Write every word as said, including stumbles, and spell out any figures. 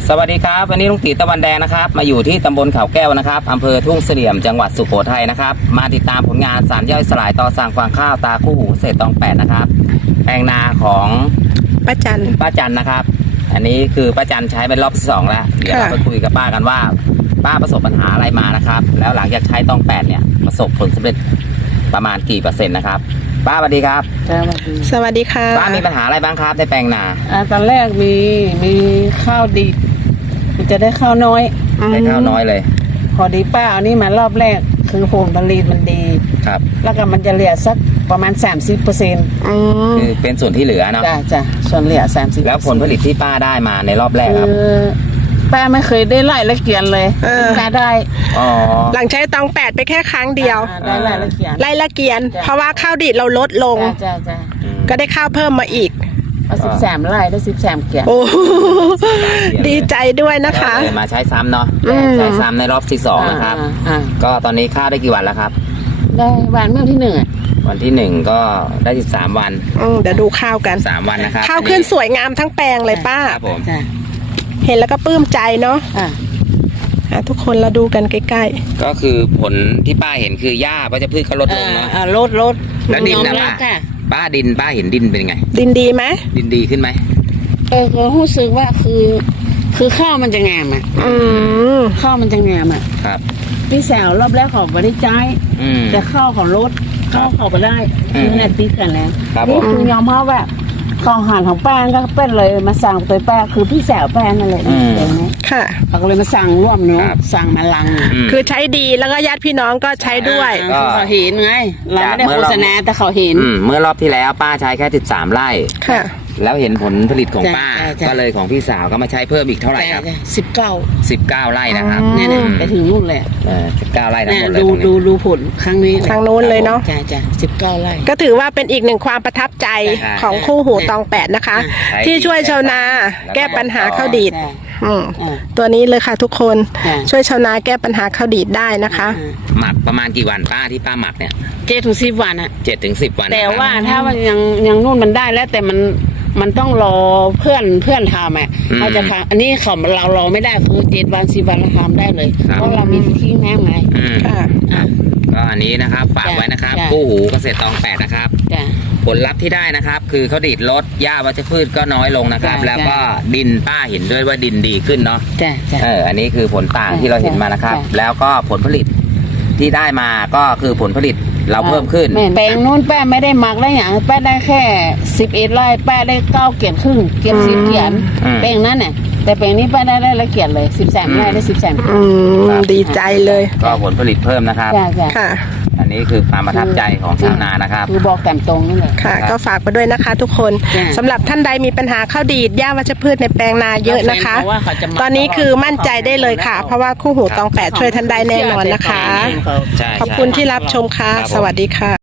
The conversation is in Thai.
สวัสดีครับวันนี้ลุงตีตะวันแดงนะครับมาอยู่ที่ตำบลเขาแก้วนะครับอำเภอทุ่งเสลี่ยมจังหวัดสุโขทัยนะครับมาติดตามผลงานสารย่อยสลายต่อสั่งฟางข้าวตาคู่หูเกษตรตองแปดนะครับแปลงนาของป้าจันป้าจันนะครับอันนี้คือป้าจันใช้เป็นรอบที่สองแล้วเดี๋ยวเราไปคุยกับป้ากันว่าป้าประสบปัญหาอะไรมานะครับแล้วหลังจากใช้ตองแปดเนี่ยประสบผลสำเร็จประมาณกี่เปอร์เซ็นต์นะครับป้าสวัสดีครับสวัสดีค่ะป้ามีปัญหาอะไรบ้างครับในแปลงนาอ่าตอนแรกมีมีข้าวดีมันจะได้ข้าวน้อยได้ข้าวน้อยเลยพอดีป้าเอานี่มารอบแรกคือผลผลิตมันดีครับแล้วก็มันจะเหลือสักประมาณ สามสิบเปอร์เซ็นต์คือเป็นส่วนที่เหลือเนาะจ้ะจ้ะส่วนเหลือสามสิบแล้วผลผลิตที่ป้าได้มาในรอบแรกครับป้าไม่เคยได้ไล่ละเกียนเลยป้าได้อ๋อหลังใช้ตองแปดไปแค่ครั้งเดียวได้ไล่ละเกียนไล่ละเกียนเพราะว่าข้าวดีดเราลดลงจ้ะจ้ะก็ได้ข้าวเพิ่มมาอีกเอาสิบสามไร่ได้สิบสามเกียนโอ้ดีใจด้วยนะคะมาใช้ซ้ำเนาะใช้ซ้ำในรอบที่สองนะครับก็ตอนนี้ข้าวได้กี่วันแล้วครับได้วันเมื่อที่หนึ่งวันที่หนึ่งก็ได้สิบสามวันเดี๋ยวดูข้าวกันสามวันนะครับข้าวขึ้นสวยงามทั้งแปลงเลยป้าครับผมเห็นแล้วก็ปลื้มใจเนาะทุกคนเราดูกันใกล้ๆก็คือผลที่ป้าเห็นคือหญ้าวัชพืชเขาลดลงเนาะลดลดแล้วดินนะป้าป้าดินป้าเห็นดินเป็นไงดินดีไหมดินดีขึ้นไหมเออก็รู้สึกว่าคือคือข้าวมันจะงามอ่ะข้าวมันจะงามอ่ะครับพี่สาวรอบแรกขอไปได้ใจแต่ข้าวของรถข้าวขอไปได้คือเนี่ยติดกันแล้วนี่คือยอมรับว่าข้าวหานของแป้งก็เป็นเลยมาสั่งตัวแป้งคือพี่สาวแป้งนั่นแหละเองนะค่ะเขาก็เลยมาสั่งร่วมเนาะสั่งมาลังคือใช้ดีแล้วก็ญาติพี่น้องก็ใช้ด้วยเขาเห็นไงเราไม่ได้โฆษณาแต่เขาเห็นเมื่อรอบที่แล้วป้าใช้แค่สิบสามไร่ค่ะแล้วเห็นผลผลิตของป้าก็เลยของพี่สาวก็มาใช้เพิ่มอีกเท่าไหร่ครับสิบเก้าสิบเก้าไร่นะครับเนี่ยไปถึงนู่นเลยสิบเก้าไร่ทั้งหมดเลยดูดูดูผลครั้งนี้ทางโน้นเลยเนาะจ้าจ้าสิบเก้าไร่ก็ถือว่าเป็นอีกหนึ่งความประทับใจของคู่หูตองแปดนะคะที่ช่วยชาวนาแก้ปัญหาข้าวดีดตัวนี้เลยค่ะทุกคนช่วยชาวนาแก้ปัญหาข้าวดีดได้นะคะหมักประมาณกี่วันป้าที่ป้าหมักเนี่ยเจ็ดถึงสิบวันอะเจ็ดถึงสิบวันแต่ว่าถ้ามันยังยังนู่นมันได้แล้วแต่มันมันต้องรอเพื่อนเพื่อนทำอ่ะเขาจะทำอันนี้เขาเราเราไม่ได้คือเจ็ดวันสิบวันเราทำได้เลยเพราะเรามีที่แม่ไงก็อันนี้นะครับฝากไว้นะครับคู่หูเกษตรตองแปดนะครับผลลัพธ์ที่ได้นะครับคือเขาดีดลดหญ้าวัชพืชก็น้อยลงนะครับแล้วก็ดินป้าเห็นด้วยว่าดินดีขึ้นเนาะเอออันนี้คือผลต่างที่เราเห็นมานะครับแล้วก็ผลผลิตที่ได้มาก็คือผลผลิตเราเพิ่มขึ้นแปลงนู้นแป้ไม่ได้หมักได้อย่างแป้ได้แค่สิบเอ็ดไร่แป้ได้เก้าเกียนครึ่งเกียนสิบเกียนแปลงนั้นเนี่ยแต่แปลงนี้แป้ได้ได้ละเกียนเลยสิบสามไร่ได้สิบสามดีใจเลยก็ผลผลิตเพิ่มนะครับค่ะอันนี้คือความประทับใจของชาวนานะครับคือบอกกันตรงนี่เลยค่ะก็ฝากไปด้วยนะคะทุกคนสำหรับท่านใดมีปัญหาข้าวดีดหญ้าวัชพืชในแปลงนาเยอะนะคะตอนนี้คือมั่นใจได้เลยค่ะเพราะว่าคู่หูตองแปดช่วยท่านได้แน่นอนนะคะขอบคุณที่รับชมค่ะสวัสดีค่ะ